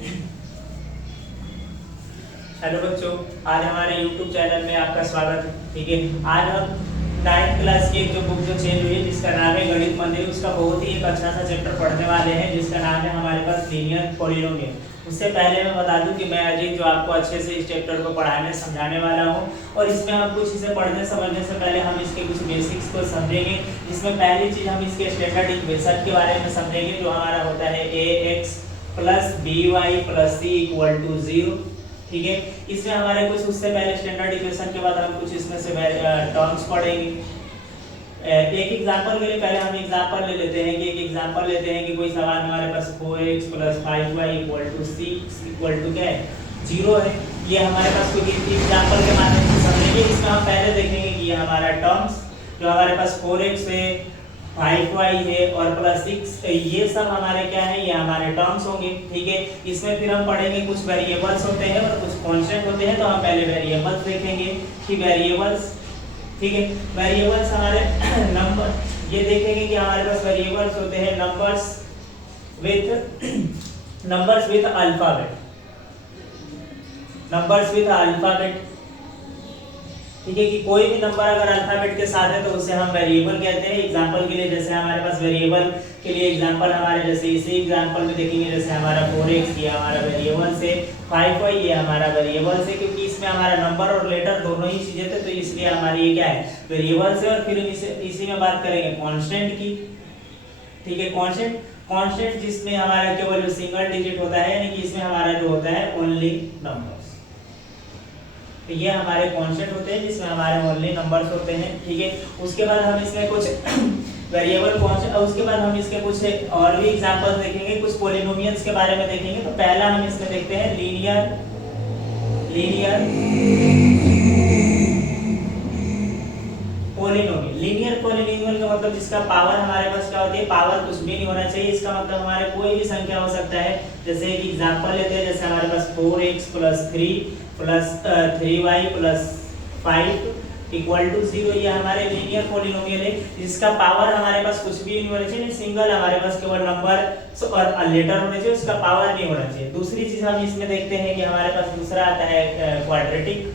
Hello बच्चों, आज हमारे YouTube चैनल में आपका स्वागत है। ठीक है, आज हम 9th क्लास की एक जो बुक जो चेंज हुई है जिसका नाम है गणित मंदिर, उसका बहुत ही एक अच्छा सा चैप्टर पढ़ने वाले हैं जिसका नाम है हमारे पास लीनियर पॉलिनोमियल। उससे पहले मैं बता दूं कि मैं अजीत जो आपको अच्छे से इस चैप्टर को पढ़ाने समझाने वाला हूं, और इसमें हम कुछ इसे पढ़ने समझने से पहले हम इसके कुछ बेसिक्स को समझेंगे। इसमें पहली चीज़ हम इसके स्टैंडर्ड इक्वेशन के बारे में समझेंगे जो हमारा होता है ax plus by plus c equal to 0। ठीक है, इसमें हमारे कुछ उससे पहले स्टैंडर्ड इक्वेशन के बाद हम कुछ इसमें से टर्म्स पढ़ेंगे। एक एग्जांपल के लिए पहले हम एग्जांपल ले लेते हैं कि एक एग्जांपल लेते हैं कि कोई सवाल हमारे पास 4x plus 5y equal to 6 equal to क्या है 0 है। ये हमारे पास कोई एग्जांपल के माध्यम से समझेंगे। इसमें हम पहले देखेंगे कि ये हमारा टर्म्स जो हमारे पास 4x है, 5y है और प्लस 6, ये सब हमारे क्या है, ये हमारे टर्म्स होंगे। ठीक है, इसमें फिर हम पढ़ेंगे कुछ वेरिएबल्स होते हैं और कुछ कांस्टेंट होते हैं। तो हम पहले वेरिएबल्स देखेंगे कि वेरिएबल्स, ठीक है, वेरिएबल्स हमारे नंबर, ये देखेंगे कि हमारे पास वेरिएबल्स होते हैं numbers with alphabet, numbers with alphabet. ठीक है, कि कोई भी नंबर अगर अल्फाबेट के साथ है तो उसे हम वेरिएबल कहते हैं। एग्जांपल के लिए जैसे हमारे पास वेरिएबल के लिए एग्जांपल हमारे जैसे इसी एग्जांपल में देखेंगे, जैसे हमारा 4x ये हमारा वेरिएबल से, 5y ये हमारा वेरिएबल से, क्योंकि इसमें हमारा नंबर और लेटर दोनों ही चीजें थे तो इसलिए हमारी ये क्या है वेरिएबल से। और फिर इसी में बात करेंगे कांस्टेंट की। ठीक है, कांस्टेंट जिसमें हमारा केवल सिंगल डिजिट होता है, यानी कि इसमें हमारा जो होता है ओनली नंबर्स। तो ये हमारे कांस्टेंट होते हैं जिसमें हमारे ओनली नंबर्स होते हैं। ठीक है, उसके बाद हम इसमें कुछ वेरिएबल कांस्टेंट, उसके बाद हम इसके कुछ और भी एग्जांपल्स देखेंगे, कुछ पॉलिनोमियल्स के बारे में देखेंगे। तो पहला हम इसमें देखते हैं लीनियर पॉलिनोमियल। लीनियर पॉलिनोमियल का मतलब जिसका पावर हमारे पास क्या होती है, पावर कुछ भी नहीं होना चाहिए। इसका मतलब हमारे कोई भी संख्या हो सकता है। जैसे एक एग्जांपल लेते हैं, जैसे हमारे पास 4x plus 3 plus 3y plus 5 equal to 0, ये हमारे लीनियर पॉलिनोमियल है जिसका पावर हमारे पास कुछ भी नहीं होना चाहिए, सिंगल हमारे पास केवल नंबर और लेटर होने चाहिए, उसका पावर नहीं होना चाहिए। दूसरी चीज हम इसमें देखते हैं कि हमारे पास दूसरा आता है क्वाड्रेटिक।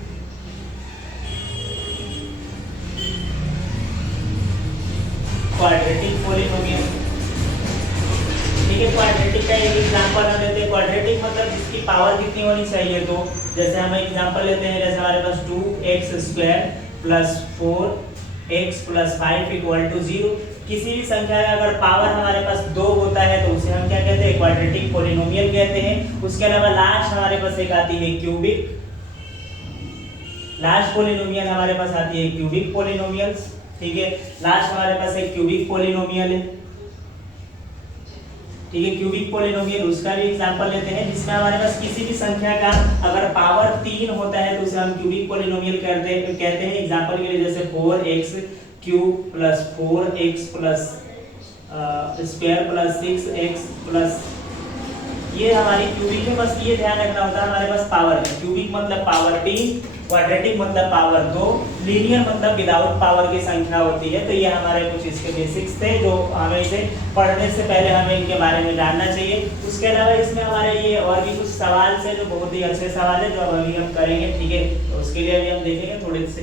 पॉलिनोमियल। ठीक है, क्वाड्रेटिक का एक एग्जांपल हम लेते हैं। क्वाड्रेटिक मतलब जिसकी पावर कितनी होनी चाहिए, तो जैसे हम एग्जांपल लेते हैं, जैसे हमारे पास 2x² plus 4x plus 5 equal to 0। किसी भी संख्या का अगर पावर हमारे पास 2 होता है तो उसे हम क्या कहते हैं, क्वाड्रेटिक पॉलिनोमियल कहते हैं। उसके अलावा लास्ट हमारे पास एक आती है क्यूबिक, लास्ट पॉलिनोमियल हमारे पास आती है क्यूबिक पॉलिनोमियल्स। ठीक है, लास्ट हमारे पास एक क्यूबिक पॉलिनोमियल है। ठीक है, क्यूबिक पॉलिनोमियल, उसका भी एग्जांपल लेते हैं जिसमें हमारे पास किसी भी संख्या का अगर पावर 3 होता है तो उसे हम क्यूबिक पॉलिनोमियल कहते हैं। एग्जांपल के लिए जैसे 4x cube plus 4x plus square plus 6x plus, ये हमारी क्यूबिक है। बस ये ध्यान रखना होता है हमारे पास पावर है। क्यूबिक मतलब पावर 3, क्वाड्रेटिक मतलब पावर 2, लीनियर मतलब विदाउट पावर की संख्या होती है। तो ये हमारे कुछ इसके बेसिक्स थे जो हमें इसे पढ़ने से पहले हमें इनके बारे में जानना चाहिए। उसके अलावा इसमें हमारे ये और भी कुछ सवाल से जो बहुत ही अच्छे सवाल है जो अब अभी हम करेंगे। ठीक है, तो उसके लिए अभी हम देखेंगे थोड़े से